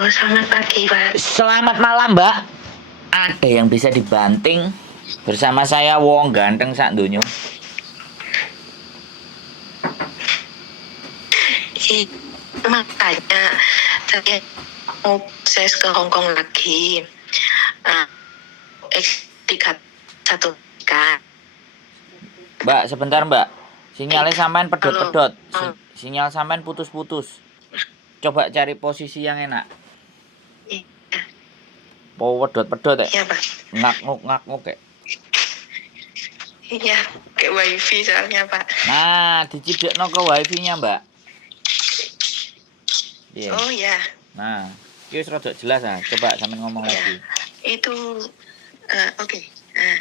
Selamat pagi, Pak. Selamat malam, Mbak. Ada yang bisa dibanting bersama saya wong ganteng sak dunyo. Makanya saya mau proses ke Hong Kong lagi. X31 kan. Mbak, sebentar, Mbak. Sinyalnya sampean pedot-pedot. Sinyal sampean putus-putus. Coba cari posisi yang enak. Iya. Oh, pedot-pedot ya? Iya, Pak. Ngak-nguk kayak. Iya, kayak wifi soalnya, Pak. Nah, dicidekno ke wifi-nya, Mbak. Yeah. Oh, ya. Nah, ini rada jelas ah. Coba sampean ngomong lagi. Itu oke. Nah,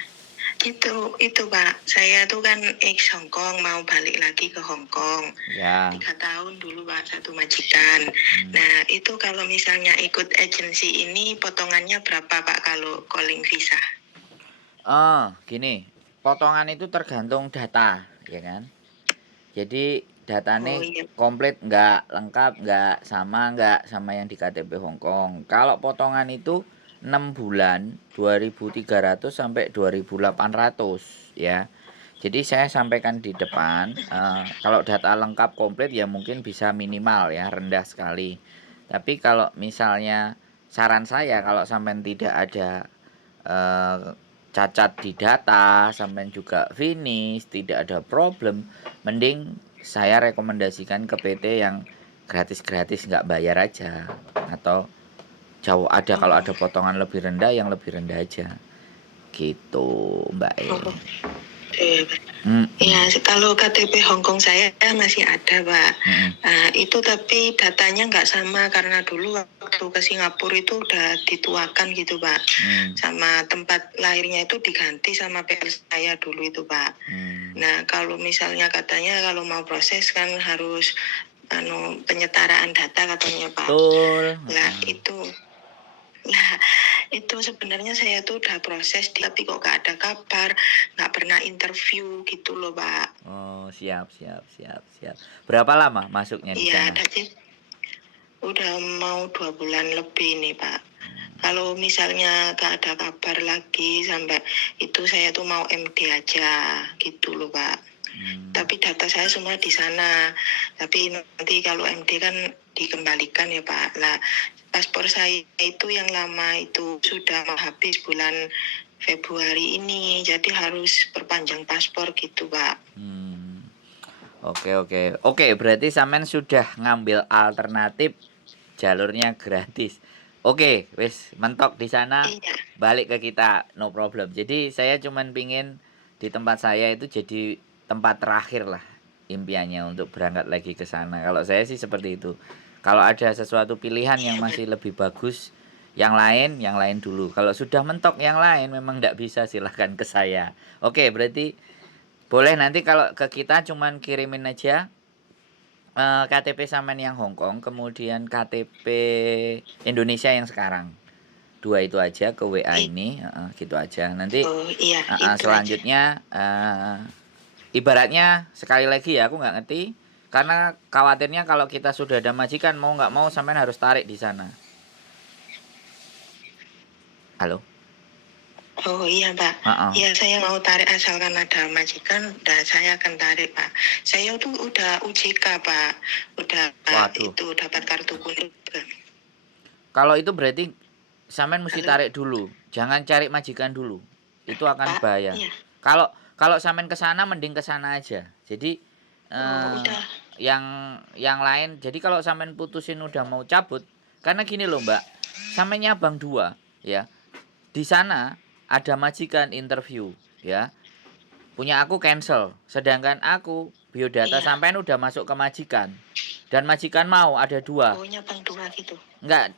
itu Pak, saya tuh kan ex Hong Kong, mau balik lagi ke Hong Kong. Ya. 3 tahun dulu Pak, satu majikan. Nah, itu kalau misalnya ikut agensi ini potongannya berapa Pak kalau calling visa? Gini, potongan itu tergantung data, ya kan? Jadi datanya komplit nggak lengkap, nggak sama yang di KTP Hong Kong. Kalau potongan itu 6 bulan 2.300 sampai 2.800 ya. Jadi saya sampaikan di depan, kalau data lengkap komplit ya mungkin bisa minimal ya, rendah sekali. Tapi kalau misalnya saran saya kalau sampai tidak ada cacat di data, sampai juga finish, tidak ada problem, mending saya rekomendasikan ke PT yang gratis-gratis nggak bayar aja, atau jauh ada kalau ada potongan lebih rendah yang lebih rendah aja gitu Mbak Ya, kalau KTP Hong Kong saya masih ada Pak. Itu tapi datanya nggak sama karena dulu waktu ke Singapura itu udah dituakan gitu Pak. Sama tempat lahirnya itu diganti sama PL saya dulu itu Pak. Nah kalau misalnya katanya kalau mau proses kan harus penyetaraan data katanya Pak. Betul. Itu sebenarnya saya tuh udah proses tapi kok gak ada kabar, gak pernah interview gitu loh Pak. Oh siap. Berapa lama masuknya di sana? Iya, udah mau 2 bulan lebih nih Pak. Kalau misalnya gak ada kabar lagi sampai itu saya tuh mau MD aja gitu loh Pak. Tapi data saya semua di sana. Tapi nanti kalau MD kan dikembalikan ya Pak. Lah paspor saya itu yang lama itu sudah mau habis bulan Februari ini. Jadi harus perpanjang paspor gitu Pak. Oke, berarti Samen sudah ngambil alternatif jalurnya gratis. Oke, wis mentok di sana. Iya. Balik ke kita, no problem. Jadi saya cuman pingin di tempat saya itu jadi tempat terakhir lah impiannya untuk berangkat lagi ke sana. Kalau saya sih seperti itu. Kalau ada sesuatu pilihan yang masih lebih bagus, yang lain dulu. Kalau sudah mentok yang lain memang tidak bisa, silahkan ke saya. Oke, berarti boleh nanti kalau ke kita cuman kirimin aja KTP Samen yang Hong Kong, kemudian KTP Indonesia yang sekarang. 2 itu aja ke WA ini, gitu aja. Nanti selanjutnya ibaratnya sekali lagi ya, aku nggak ngerti karena khawatirnya kalau kita sudah ada majikan mau nggak mau sampean harus tarik di sana. Halo. Oh iya Pak, ya saya mau tarik asalkan ada majikan, dan saya akan tarik Pak. Saya tuh udah UJK Pak, udah itu dapat kartu kuning. Kalau itu berarti sampean mesti tarik dulu, jangan cari majikan dulu, itu akan bahaya. Kalau sampean ke sana mending ke sana aja. Jadi yang lain, jadi kalau sampean putusin udah mau cabut, karena gini loh Mbak, sampeannya Bang 2 ya. Di sana ada majikan interview ya, punya aku cancel, sedangkan aku biodata sampean udah masuk ke majikan dan majikan mau ada 2. Punya Bang 2 gitu. Enggak,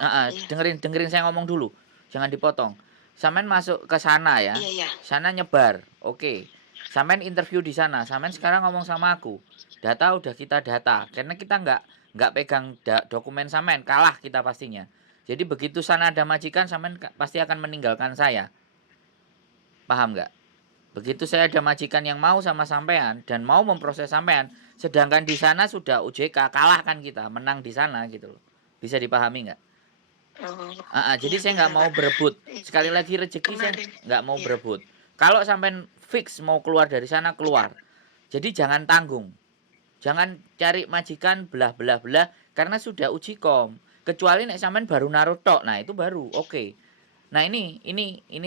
dengerin saya ngomong dulu, jangan dipotong. Sampean masuk ke sana ya, sana nyebar, oke. Sampean interview di sana, sampean sekarang ngomong sama aku, data udah kita data, karena kita nggak pegang dokumen sampean, kalah kita pastinya. Jadi begitu sana ada majikan, sampean pasti akan meninggalkan saya. Paham nggak? Begitu saya ada majikan yang mau sama sampean dan mau memproses sampean, sedangkan di sana sudah UJK, kalah kan kita, menang di sana gitu loh. Bisa dipahami nggak? Oh, Jadi iya saya bisa nggak mau Pak. berebut. Sekali Iya, lagi rezeki saya kemarin nggak mau iya, berebut. Kalau sampai fix mau keluar dari sana, iya, keluar. Jadi jangan tanggung. Jangan cari majikan belah belah belah karena sudah uji kom. Kecuali nek sampean baru naruh tok. Nah, itu baru oke. Nah, ini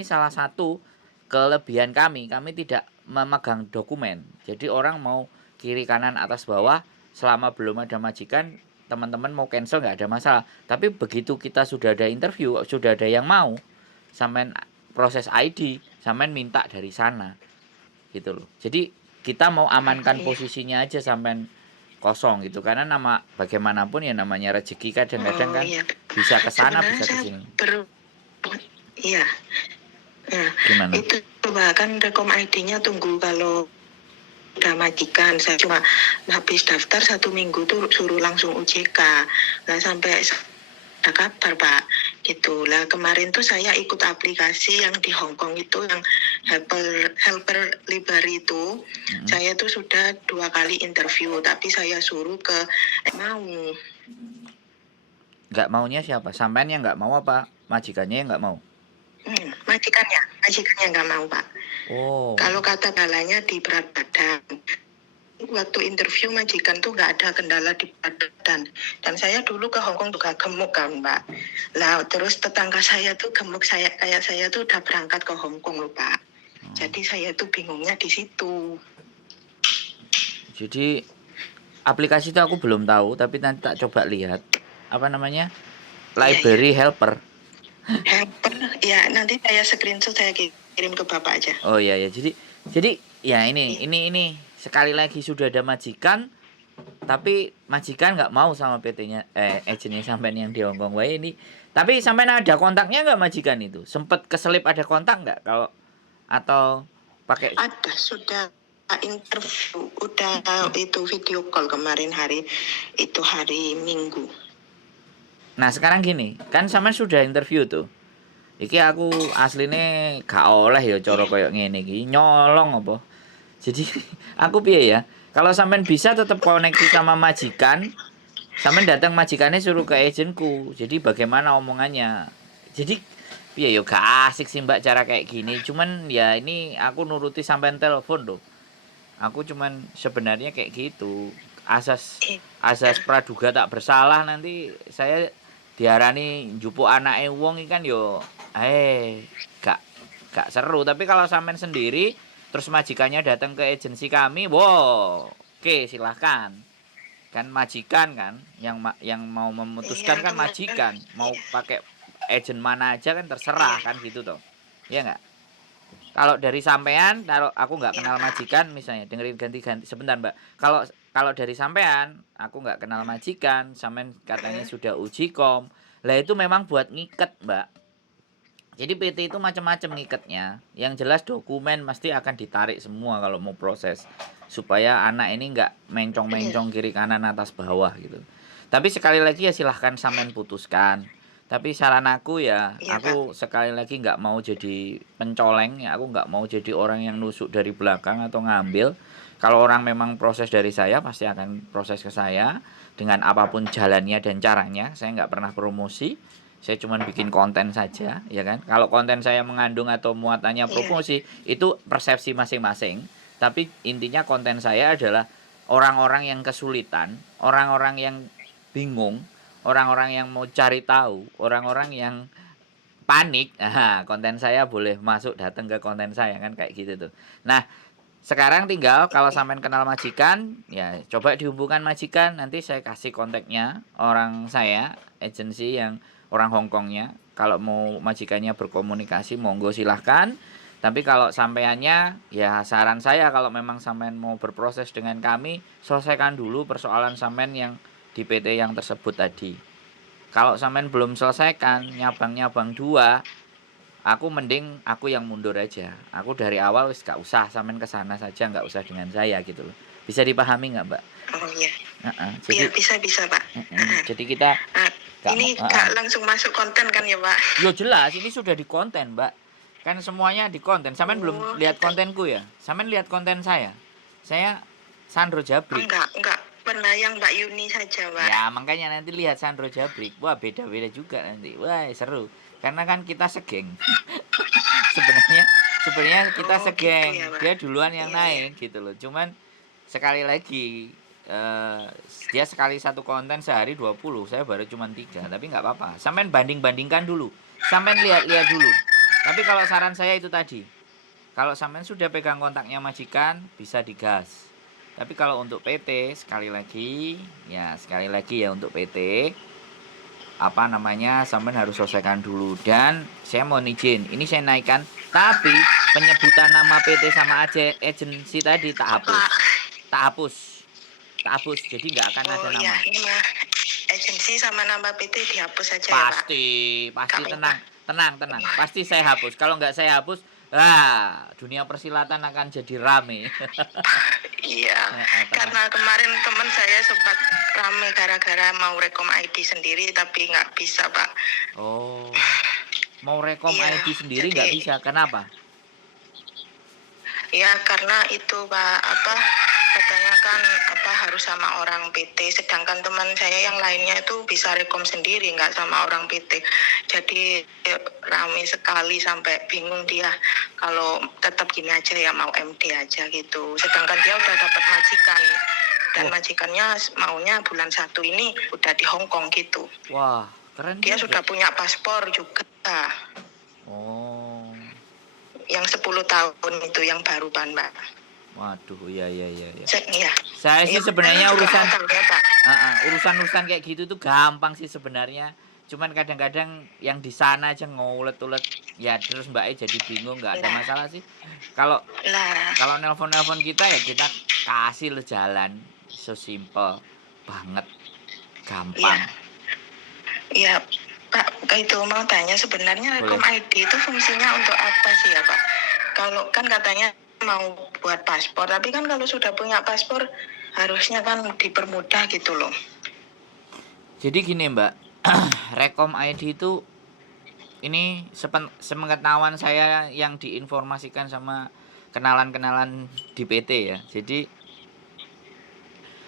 salah satu kelebihan kami. Kami tidak memegang dokumen. Jadi orang mau kiri kanan atas bawah selama belum ada majikan, teman-teman mau cancel nggak ada masalah. Tapi begitu kita sudah ada interview, sudah ada yang mau, sampean proses ID, sampean minta dari sana gitu loh. Jadi kita mau amankan iya. posisinya aja sampean kosong gitu, karena nama bagaimanapun ya namanya rezeki kadang-kadang Oh kan iya. bisa ke sana Sebenarnya bisa ke saya sini. iya, nah Gimana? itu bahkan rekom ID-nya tunggu kalau udah majikan. Saya cuma habis daftar 1 minggu tuh suruh langsung UJK. Nah sampai ada kabar Pak gitu lah. Kemarin tuh saya ikut aplikasi yang di Hong Kong itu yang helper libar itu. Mm-mm. Saya tuh sudah 2 kali interview tapi saya suruh ke mau. Nggak maunya siapa? Sampean yang nggak mau apa majikannya yang nggak mau? Majikannya nggak mau Pak. Oh, Kalau kata balanya di berat badan. Waktu interview majikan tuh nggak ada kendala di badan. Dan saya dulu ke Hong Kong juga gemuk kan Pak. Lah terus tetangga saya tuh gemuk kayak saya tuh udah berangkat ke Hong Kong loh Pak. Jadi saya tuh bingungnya di situ. jadi aplikasi itu aku belum tahu, tapi nanti tak coba lihat. Apa namanya? Iya iya. Library Helper. Helper ya nanti saya screenshot saya kirim ke Bapak aja. Oh iya ya. Jadi ya ini Iya. ini sekali lagi sudah ada majikan, tapi majikan nggak mau sama PT-nya agennya sampean yang di Hongkong wae ini. Tapi sampean ada kontaknya nggak majikan itu? Sempet keselip ada kontak nggak kalau atau pakai. Ada sudah interview, udah itu video call kemarin hari Minggu. Nah, sekarang gini, kan sampean sudah interview tuh. Iki aku asline gak oleh ya cara Iya. koyo ngene iki. Nyolong apa? Jadi aku piye ya? Kalau sampean bisa tetap koneksi sama majikan, sampean datang majikannya suruh ke agentku. Jadi bagaimana omongannya? Jadi piye yo gak asik sih Mbak cara kayak gini. Cuman ya ini aku nuruti sampean telepon loh. Aku cuman sebenarnya kayak gitu. Asas asas praduga tak bersalah nanti saya diarani njupuk anake wong iki kan yo gak gak seru. Tapi kalau sampean sendiri terus majikannya datang ke agensi kami, wow, oke silahkan. Kan majikan kan yang mau Iya memutuskan kan kemarin. majikan. Mau Iya. pakai agent mana aja kan Iya. terserah kan gitu toh. Iya nggak? Kalau dari sampean, kalau aku nggak Iya kenal Pak. majikan misalnya, dengerin ganti-ganti sebentar Mbak. Kalau kalau dari sampean, aku nggak kenal majikan, sampean katanya Hmm. sudah uji kom, lah itu memang buat ngiket Mbak. Jadi PT itu macam-macam ngiketnya. Yang jelas dokumen pasti akan ditarik semua kalau mau proses supaya anak ini nggak Iya. mencong-mencong kiri kanan atas bawah gitu. Tapi sekali lagi ya silahkan sampean putuskan. Tapi saran aku ya, Iya Pak. aku sekali lagi nggak mau jadi pencoleng ya, aku nggak mau jadi orang yang nusuk dari belakang atau ngambil. Kalau orang memang proses dari saya pasti akan proses ke saya dengan apapun jalannya dan caranya. Saya nggak pernah promosi, saya cuma bikin konten saja ya kan. Kalau konten saya mengandung atau muatannya Iya. promosi itu persepsi masing-masing, tapi intinya konten saya adalah orang-orang yang kesulitan, orang-orang yang bingung, orang-orang yang mau cari tahu, orang-orang yang panik. Nah, konten saya boleh masuk datang ke konten saya kan kayak gitu tuh. Nah, sekarang tinggal kalau sampean kenal majikan, ya coba dihubungkan majikan, nanti saya kasih kontaknya orang saya, agensi yang orang Hongkongnya. Kalau mau majikannya berkomunikasi, monggo silahkan. Tapi kalau sampeannya, ya saran saya kalau memang sampean mau berproses dengan kami, selesaikan dulu persoalan sampean yang di PT yang tersebut tadi. Kalau sampean belum selesaikan, nyabang-nyabang dua, aku mending aku yang mundur aja. Aku dari awal wis gak usah sampean ke sana saja, nggak usah dengan saya gitu loh. Bisa dipahami nggak Mbak? Oh iya. Iya Jadi bisa Pak. jadi kita Nah, nggak ini nggak langsung masuk konten kan ya Pak? Yo jelas ini sudah di konten Mbak. Kan semuanya di konten. Sampean belum Oh lihat gitu. kontenku ya? Sampean lihat konten saya. Saya Sandro Jabrik. Enggak. pernah yang Mbak Yuni saja, Mbak. Ya makanya nanti lihat Sandro Jabrik, wah beda-beda juga nanti, wah seru. Karena kan kita segeng. sebenarnya kita Oh, gitu ya, segeng, Mbak. dia duluan yang Iya, iya. naik gitu loh. Cuman sekali lagi eh, dia sekali satu konten sehari 20, saya baru cuma 3, tapi nggak apa-apa. Sampean banding-bandingkan dulu, sampean lihat-lihat dulu. Tapi kalau saran saya itu tadi, kalau sampean sudah pegang kontaknya majikan, bisa digas. Tapi kalau untuk PT sekali lagi ya untuk PT apa namanya sampean harus selesaikan dulu. Dan saya mau izin ini saya naikkan, tapi penyebutan nama PT sama agensi tadi tak hapus, Apa? tak hapus, tak hapus, jadi nggak akan ada Oh iya, nama. ini mah agensi sama nama PT dihapus saja ya, Pak. Pasti Kak tenang, minta. tenang, pasti saya hapus. Kalau nggak saya hapus, dunia persilatan akan jadi rame. Iya, Tenang. karena kemarin teman saya sempat rame gara-gara mau rekom ID sendiri tapi nggak bisa, Pak. Oh, mau rekom Iya, ID sendiri jadi nggak bisa, kenapa? ya karena itu, Pak, apa katanya kan apa harus sama orang PT, sedangkan teman saya yang lainnya itu bisa rekom sendiri nggak sama orang PT. Jadi rame sekali sampai bingung dia kalau tetap gini aja ya mau MD aja gitu. Sedangkan dia udah dapat majikan dan Wah, majikannya maunya bulan 1 ini udah di Hong Kong gitu. wah, keren Dia juga. sudah punya paspor juga. Oh, Yang 10 tahun itu yang baru kan, Mbak. waduh, iya. Iya. Saya sih Ya, sebenarnya juga urusan mau tahu ya, Pak. urusan kayak gitu tuh gampang sih sebenarnya. Cuman kadang-kadang yang di sana aja ngulet-ulet, ya terus Mbaknya jadi bingung, nggak ada Nah, masalah sih. Kalau lah, kalau nelpon-nelpon kita ya kita kasih le jalan, so simple banget, iya, gampang. iya, Pak. Itu mau tanya sebenarnya Boleh. rekom ID itu fungsinya untuk apa sih ya, Pak? Kalau kan katanya mau buat paspor, tapi kan kalau sudah punya paspor harusnya kan dipermudah gitu loh. Jadi gini Mbak, Rekom ID itu ini sepengetahuan saya yang diinformasikan sama kenalan-kenalan di PT ya. Jadi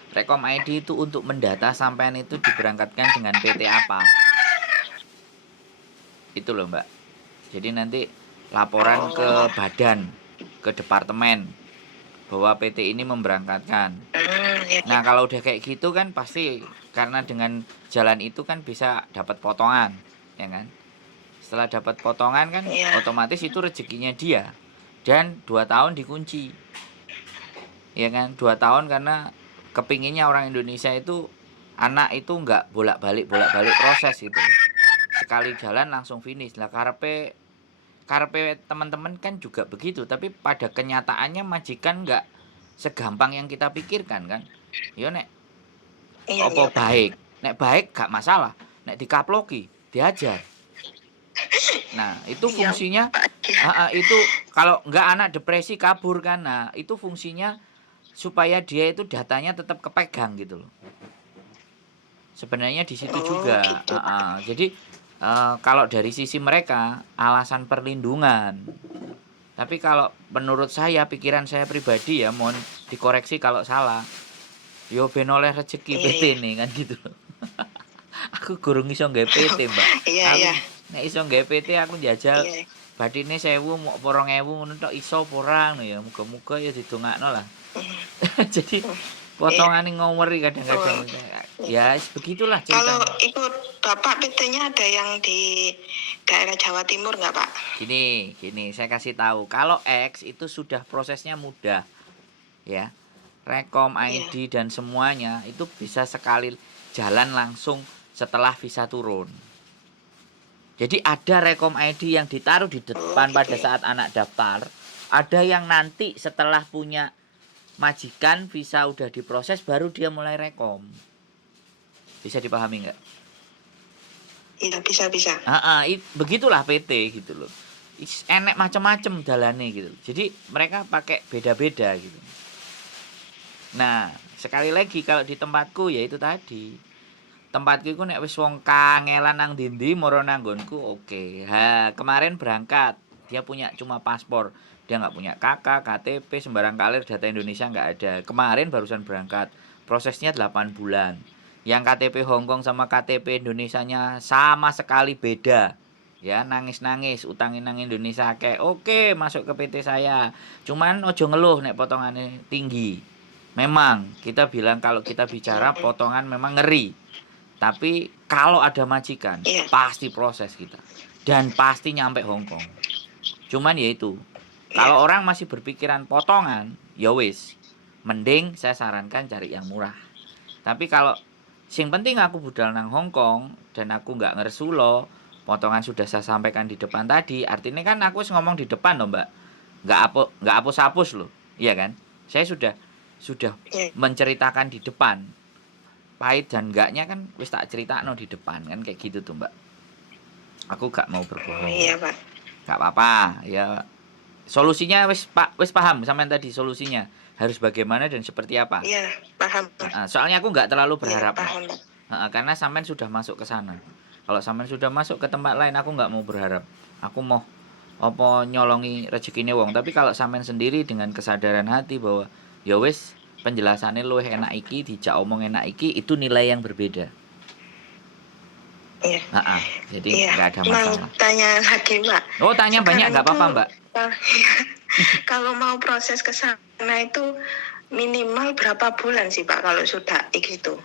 Rekom ID itu untuk mendata sampean itu diberangkatkan dengan PT apa. Itu loh Mbak. Jadi nanti laporan ke badan, ke departemen bahwa PT ini memberangkatkan. Ya, Nah kalau udah kayak gitu kan pasti karena dengan jalan itu kan bisa dapat potongan, ya kan? Setelah dapat potongan kan ya. otomatis itu rezekinya dia. Dan 2 tahun dikunci. Ya kan? 2 tahun karena kepinginnya orang Indonesia itu anak itu nggak bolak-balik proses gitu. Sekali jalan langsung finish. Lah karepe teman-teman kan juga begitu, tapi pada kenyataannya majikan nggak segampang yang kita pikirkan kan. Yo nek Iya, opo iya, benar. nek baik gak masalah, nek dikaploki diajar. Nah itu Iya, fungsinya Pak. Ya. itu kalau nggak anak depresi kabur kan. Nah itu fungsinya supaya dia itu datanya tetap kepegang gitu loh. Sebenarnya di situ Oh, juga. gitu. Jadi kalau dari sisi mereka alasan perlindungan. Tapi kalau menurut saya, pikiran saya pribadi ya, mohon dikoreksi kalau salah. Yo ben oleh rezeki Iya, PT iya. nih kan gitu. Aku gurung iso nggawe PT, Mbak. Iya, Aku iya. nek iso nggawe PT aku njajal Iya. bathine 1000 mau 2000 ngono tok iso apa ora ngono ya. Muga-muga ya didongakno lah. Jadi Iya. potongane ngoweri kadang-kadang. Oh. Ya begitulah Kalau ceritanya. ikut Bapak PT-nya ada yang di daerah Jawa Timur nggak, Pak? Gini, saya kasih tahu. Kalau X itu sudah prosesnya mudah, ya. Rekom Iya. ID dan semuanya itu bisa sekali jalan langsung setelah visa turun. Jadi ada rekom ID yang ditaruh di depan gitu pada ya. saat anak daftar. Ada yang nanti setelah punya majikan visa udah diproses baru dia mulai rekom. Bisa dipahami nggak? Iya, bisa. Begitulah PT gitu loh. Enek macam-macam dalane gitu. Jadi mereka pakai beda-beda gitu. Nah, sekali lagi kalau di tempatku ya itu tadi. Tempatku itu nek wis wong kangelan nang ndi-ndi moro nanggonku oke. Kemarin berangkat, dia punya cuma paspor. Dia nggak punya KK, KTP, sembarang kalir data Indonesia nggak ada. Kemarin barusan berangkat. prosesnya 8 bulan. Yang KTP Hong Kong sama KTP Indonesianya sama sekali beda. Ya, nangis-nangis utangin nang Indonesia kayak oke, masuk ke PT saya. Cuman ojo ngeluh nek potongannya tinggi. Memang kita bilang kalau kita bicara potongan memang ngeri. Tapi kalau ada majikan, Iya. pasti proses kita. Dan pasti nyampe Hong Kong. Cuman ya itu. Iya. Kalau orang masih berpikiran potongan, ya wis. Mending saya sarankan cari yang murah. Tapi kalau sing penting aku budal nang Hong Kong dan aku nggak ngersulo, potongan sudah saya sampaikan di depan tadi. Artinya kan aku ngomong di depan loh, Mbak. Nggak hapus-hapus loh. Iya kan? Saya sudah Iya. menceritakan di depan. Pahit dan enggaknya kan wis tak critakno di depan kan kayak gitu tuh, Mbak. Aku gak mau berbohong. Iya, Pak. Gak apa-apa. Ya solusinya wis paham sampean tadi solusinya. Harus bagaimana dan seperti apa. Iya, paham. Soalnya aku nggak terlalu Iya, berharap. paham. Karena sampean sudah masuk ke sana. Kalau sampean sudah masuk ke tempat lain aku nggak mau berharap. Aku mau apa nyolongi rezekine wong. Tapi kalau sampean sendiri dengan kesadaran hati bahwa ya wis penjelasannya luwih enak iki, dijak omong enak iki, itu nilai yang berbeda. Iya. Jadi Iya. nggak ada masalah. Mau tanya lagi, Mbak. Oh, tanya Sekarang banyak nggak apa-apa, tuh, Mbak. Kalau mau proses ke sana itu minimal berapa bulan sih, Pak, kalau sudah gitu?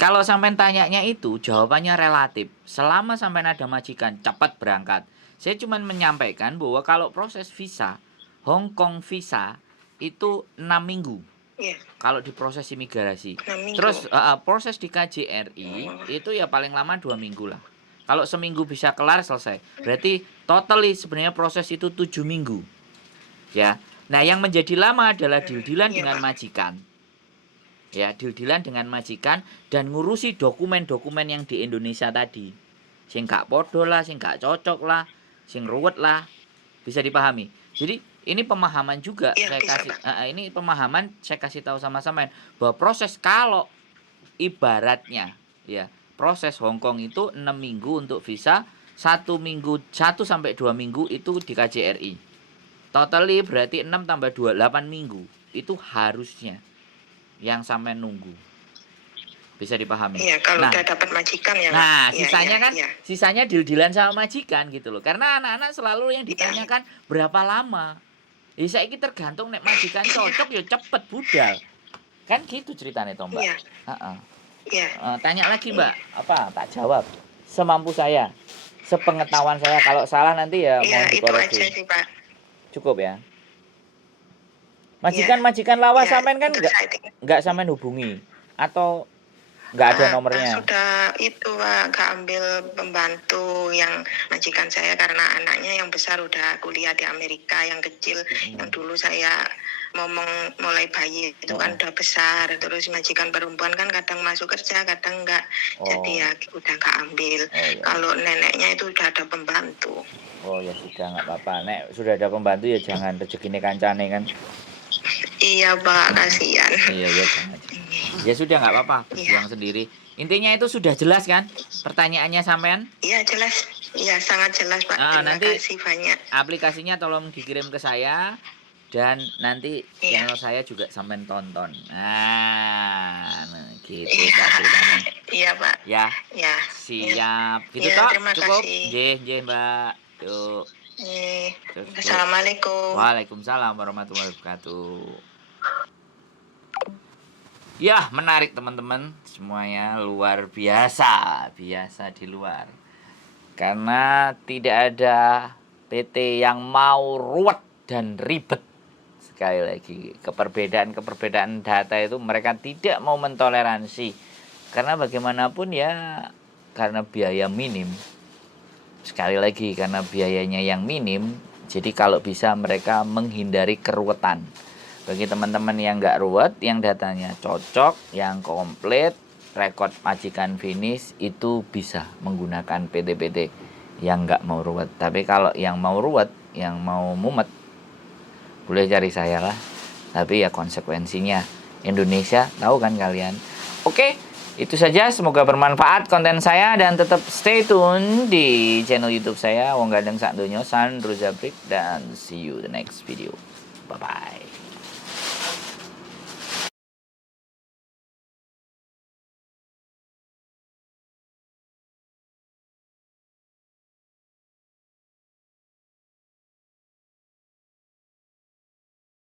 Kalau sampean tanyanya itu jawabannya relatif. Selama sampean ada majikan, cepat berangkat. Saya cuma menyampaikan bahwa kalau proses visa, Hong Kong visa itu 6 minggu. Iya. Kalau diproses imigrasi. 6 minggu. Terus proses di KJRI itu ya paling lama 2 minggu lah. Kalau seminggu bisa kelar selesai. Berarti totally sebenarnya proses itu 7 minggu. Ya. Nah, yang menjadi lama adalah deal-dealan Iya, dengan Pak. majikan. Ya, deal-dealan dengan majikan dan ngurusi dokumen-dokumen yang di Indonesia tadi. Sing gak podo lah, sing gak cocok lah, sing ruwet lah. Bisa dipahami. Jadi ini pemahaman juga Iya, saya bisa, kasih. Pak. Ini pemahaman saya kasih tahu sama-sama bahwa proses kalau ibaratnya ya proses Hong Kong itu 6 minggu untuk visa, 1 sampai 2 minggu itu di KJRI. Totally berarti 6 tambah 2 8 minggu. Itu harusnya yang sampai nunggu. Bisa dipahami. Iya, kalau udah dapat majikan ya, Pak. Nah, Iya, sisanya iya, kan iya. sisanya deal-dealan sama majikan gitu loh. Karena anak-anak selalu yang ditanyakan berapa lama. Ya saiki tergantung nek majikan cocok ya cepet budal. Kan gitu ceritanya toh, Mbak. Iya. Iya. Tanya lagi, Mbak. Apa? Tak jawab. Semampu saya. Sepengetahuan saya. Kalau salah nanti ya Iya, mohon itu dikoreksi. aja sih, Pak. Cukup ya. Majikan lawas Iya, sampean kan untuk saat ini. enggak sampean hubungi atau enggak ada nomornya. Sudah itu, Pak, ambil pembantu yang majikan saya karena anaknya yang besar udah kuliah di Amerika, yang kecil yang dulu saya mulai bayi itu kan udah besar. Terus majikan perempuan kan kadang masuk kerja, kadang enggak. Jadi ya udah enggak ambil. Kalau neneknya itu udah ada pembantu. Oh ya sudah, enggak apa-apa. Nek sudah ada pembantu ya jangan rezekine kancane kan. Iya, Pak, kasihan. Iya, jangan. Ya sudah enggak apa-apa, berjuang sendiri. Intinya itu sudah jelas kan pertanyaannya sampean? Iya, jelas. Iya, sangat jelas, Pak. Terima kasih banyak. Aplikasinya tolong dikirim ke saya dan nanti channel saya juga sampean tonton. Nah gitu Pak ceritanya. Iya, Pak. Ya. Ya. Siap. Gitu ya, toh? Terima Cukup? kasih. Nggih, Mbak. Yuk. Assalamualaikum. Waalaikumsalam warahmatullahi wabarakatuh. Ya, menarik teman-teman. Semuanya luar biasa. Biasa di luar. Karena tidak ada PT yang mau ruwet dan ribet. Sekali lagi, keperbedaan data itu mereka tidak mau mentoleransi. Karena bagaimanapun ya, karena biaya minim. Sekali lagi, karena biayanya yang minim, jadi kalau bisa mereka menghindari keruwetan. Bagi teman-teman yang nggak ruwet, yang datanya cocok, yang komplit, rekod majikan finish, itu bisa menggunakan PT-PT yang nggak mau ruwet. Tapi kalau yang mau ruwet, yang mau mumet, boleh cari saya lah. Tapi ya konsekuensinya Indonesia, tahu kan kalian. Oke, itu saja. Semoga bermanfaat konten saya dan tetap stay tune di channel YouTube saya Wong Gandeng Sak Donya San Ruzabrik, dan see you the next video. Bye bye.